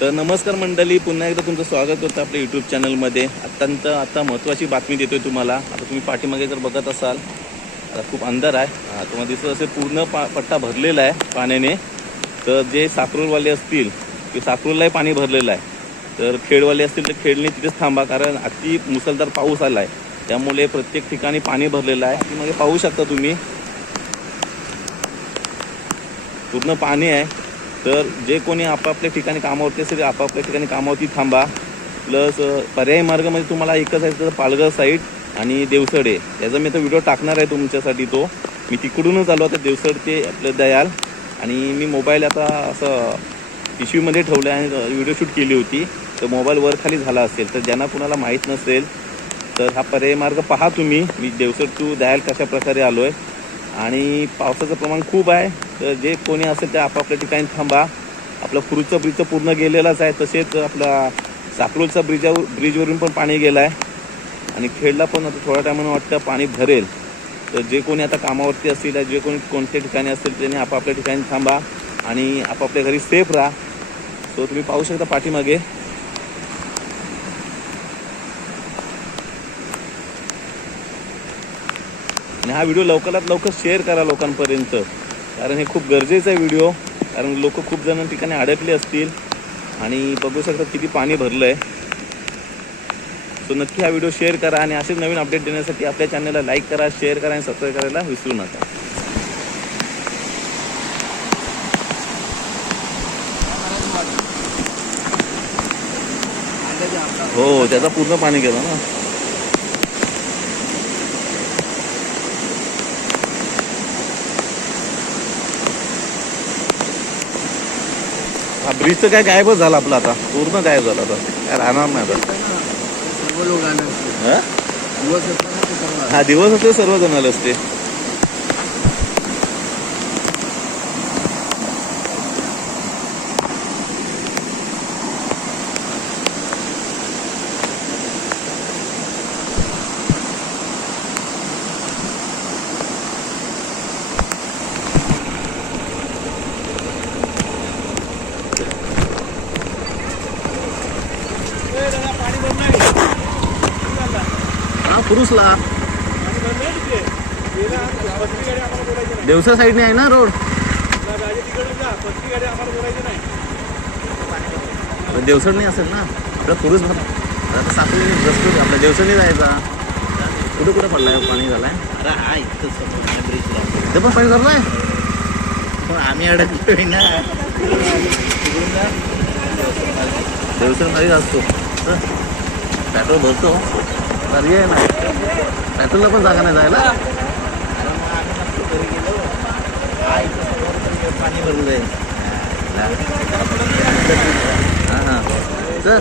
तर नमस्कार मंडळी पुन्हा एकदा तुमचं स्वागत होतं आपल्या यूट्यूब चॅनलमध्ये अत्यंत आता महत्त्वाची बातमी देतोय तुम्हाला. आता तुम्ही पाठीमागे जर बघत असाल आता खूप अंधार आहे. तुम्हाला दिसत असेल पूर्ण पा पट्टा भरलेला आहे पाण्याने. तर जे साकरूरवाले असतील ते साकरूरलाही पाणी भरलेलं आहे. तर खेडवाले असतील तर खेडने तिथेच थांबा कारण अति मुसळधार पाऊस आला आहे त्यामुळे प्रत्येक ठिकाणी पाणी भरलेलं आहे. मागे पाहू शकता तुम्ही. पूर्ण पाणी आहे. तर जे कोणी आपापल्या ठिकाणी कामावरती असेल ते आपापल्या ठिकाणी कामावरती थांबा. प्लस पर्यायी मार्गामध्ये तुम्हाला एकच आहे तर पालघर साईड आणि देवसडे याचा मी तो व्हिडिओ टाकणार आहे तुमच्यासाठी तो. मी तिकडूनच आलो आता देवसड ते आपलं दयाल. आणि मी मोबाईल आता असं पिशवीमध्ये ठेवलं आणि व्हिडिओ शूट केली होती. तर मोबाईल वर खाली झाला असेल. तर ज्यांना कुणाला माहीत नसेल तर हा पर्यायी मार्ग पहा तुम्ही. मी देवसड टू दयाल कशा प्रकारे आलो आहे आणि पावसाचं प्रमाण खूप आहे. तर जे कोणी असेल ते आपापल्या ठिकाणी थांबा. आपलं पुरुषचं ब्रिज तर पूर्ण गेलेलाच आहे. तसेच आपला साकरोलचा ब्रिजावर ब्रिजवरून पण पाणी गेलं आहे आणि खेडला पण आता थोड्या टायमानं वाटतं पाणी भरेल. तर जे कोणी आता कामावरती असतील जे कोणी कोणत्या ठिकाणी असतील त्यांनी आपापल्या ठिकाणी थांबा. आणि आपापल्या घरी सेफ राहा. सो तुम्ही पाहू शकता पाठीमागे. आणि हा व्हिडिओ लवकरात लवकर शेअर करा लोकांपर्यंत. कारण हे खूप गरजेचं आहे व्हिडिओ. कारण लोक खूप जण ठिकाणी अडकले असतील. आणि बघू शकतात किती पाणी भरलं आहे सो नक्की हा व्हिडिओ शेअर करा आणि असेच नवीन अपडेट देण्यासाठी आपल्या चॅनलला लाईक करा शेअर करा आणि सबस्क्राईब करायला विसरू नका. हो त्याचा पूर्ण पाणी गेलं ना. हा ब्रिजचं काय गायबच झालं आपलं आता. पूर्ण गायब झालं आता. काय राहणार नाही आता. हा? हा दिवस असते सर्वजण आले असते. हा पुरुषला देवसा साईडने आहे ना रोड? देवसडने असेल ना? आपला पुरुष भाग आता साखळी रस्ते आपल्या देवसडने जायचा. कुठे कुठे पडलाय पाणी झालाय? अरे हा इथं समोर ब्रिजला पण पाणी झालंय? पण आम्ही अडकलोय ना. देवसडमध्ये असतो पेट्रोल भरतो. पर्याय नाही तुला पण जागा नाही जायला. पाणी भरलं जाईल हां. हां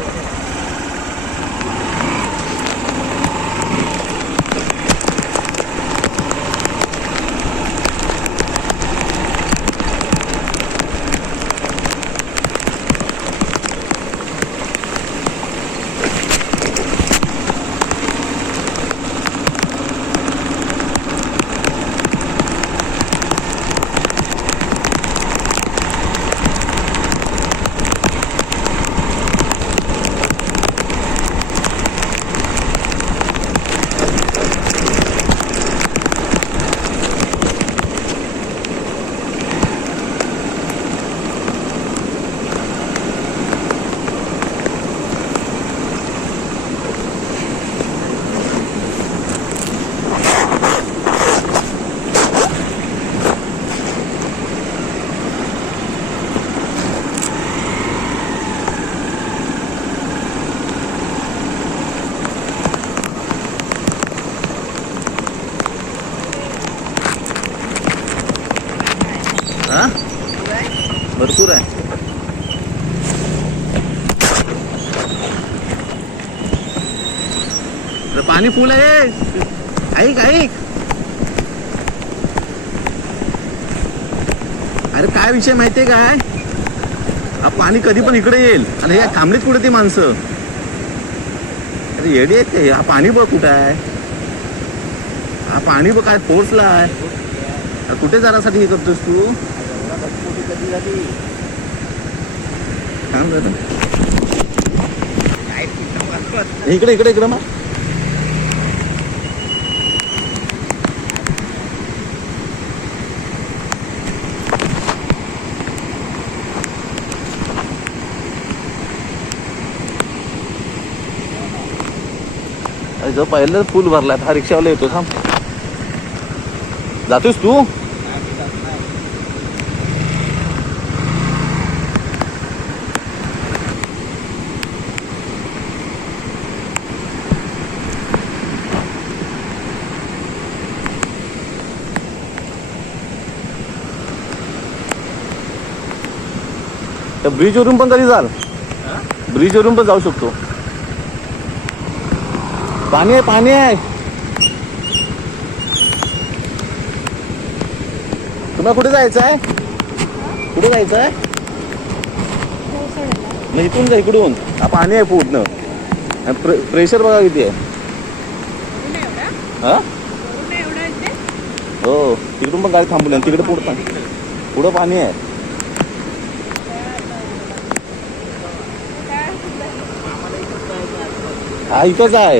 हा? भरपूर आहे. पाणी फुल आहे. ऐक ऐक. अरे काय विषय माहितीये काय? हा पाणी कधी पण इकडे येईल. आणि हे थांबलीत कुठे ती माणसं? अरे येडी आहेत ते. हा पाणी बघ कुठं आहे. हा पाणी बघ काय पोहोचला आहे. कुठे जाण्यासाठी हे करतोस तू? कधी झाली इकडे इकडे इकडे मग जो पहिलं फुल भरलाय हा रिक्षावाला येतो थांब. जातोस तू? त्या ब्रिजवरून पण कधी जाल. हा? ब्रिजवरून पण जाऊ शकतो. पाणी आहे पाणी आहे. तुम्हाला कुठे जायचं आहे? कुठे जायचं आहे? मग इथून जा इकडून. हा पाणी आहे पूर्ण. आणि प्रे- प्रेशर बघा किती आहे. हा? हो तिकडून पण गाडी थांबवली आणि तिकडे पुढं पाणी. पुढं पाणी आहे. हा इथंच आहे.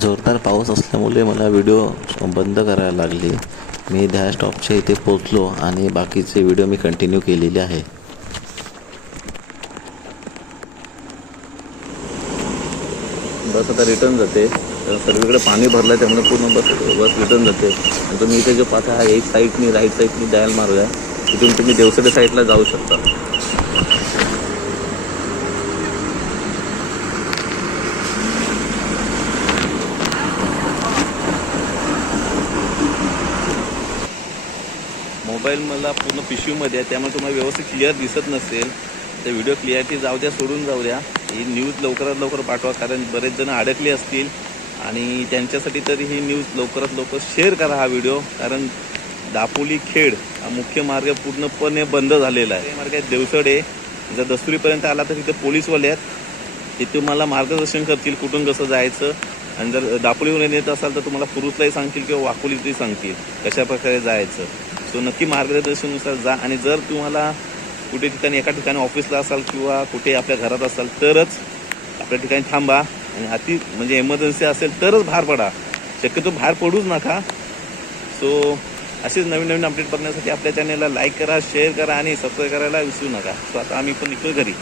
जोरदार पाऊस असल्यामुळे मला व्हिडिओ बंद करायला लागले. मी ध्या स्टॉपच्या इथे पोचलो आणि बाकीचे व्हिडिओ मी कंटिन्यू केलेले आहे. बस आता रिटर्न जाते. तर सर्वीकडे पाणी भरलं आहे त्यामुळे पूर्ण बस बस रिटर्न जाते. आणि तुम्ही इथे जो पाहता हा एक साईडनी राईट साईडनी डायल मारूया आहे तिथून तुम्ही देवसडे साईडला जाऊ शकता. मोबाईल मला पूर्ण पिशवीमध्ये आहे त्यामुळे तुम्हाला व्यवस्थित क्लिअर दिसत नसेल. तर व्हिडिओ क्लिअरिटी जाऊ द्या सोडून जाऊ द्या. ही न्यूज लवकरात लवकर पाठवा कारण बरेच जण अडकले असतील. आणि त्यांच्यासाठी तरी ही न्यूज लवकरात लवकर शेअर करा हा व्हिडिओ कारण दापोली खेड हा मुख्य मार्ग पूर्णपणे बंद झालेला आहे. मार्ग आहे देवसडे जर दसुरीपर्यंत आला तर तिथे पोलीसवाले आहेत. ते तुम्हाला मार्गदर्शन करतील कुठून कसं जायचं. आणि जर दापोलीहून येत असाल तर तुम्हाला पुरुषलाही सांगतील किंवा वाकोलीतही सांगतील कशा प्रकारे जायचं. सो नक्की मार्गदर्शनानुसार जा. आणि जर तुम्हाला कुठे ठिकाणी एका ठिकाणी ऑफिसला असाल किंवा कुठे आपल्या घरात असाल तरच आपल्या ठिकाणी थांबा. आणि अति म्हणजे एमर्जन्सी असेल तरच बाहेर पडा. शक्यतो बाहेर पडूच नका. सो असेच नवीन नवीन अपडेट बघण्यासाठी आपल्या चॅनलला लाईक करा शेअर करा आणि सबस्क्राईब करायला विसरू नका. सो आता आम्ही पण निघतो घरी.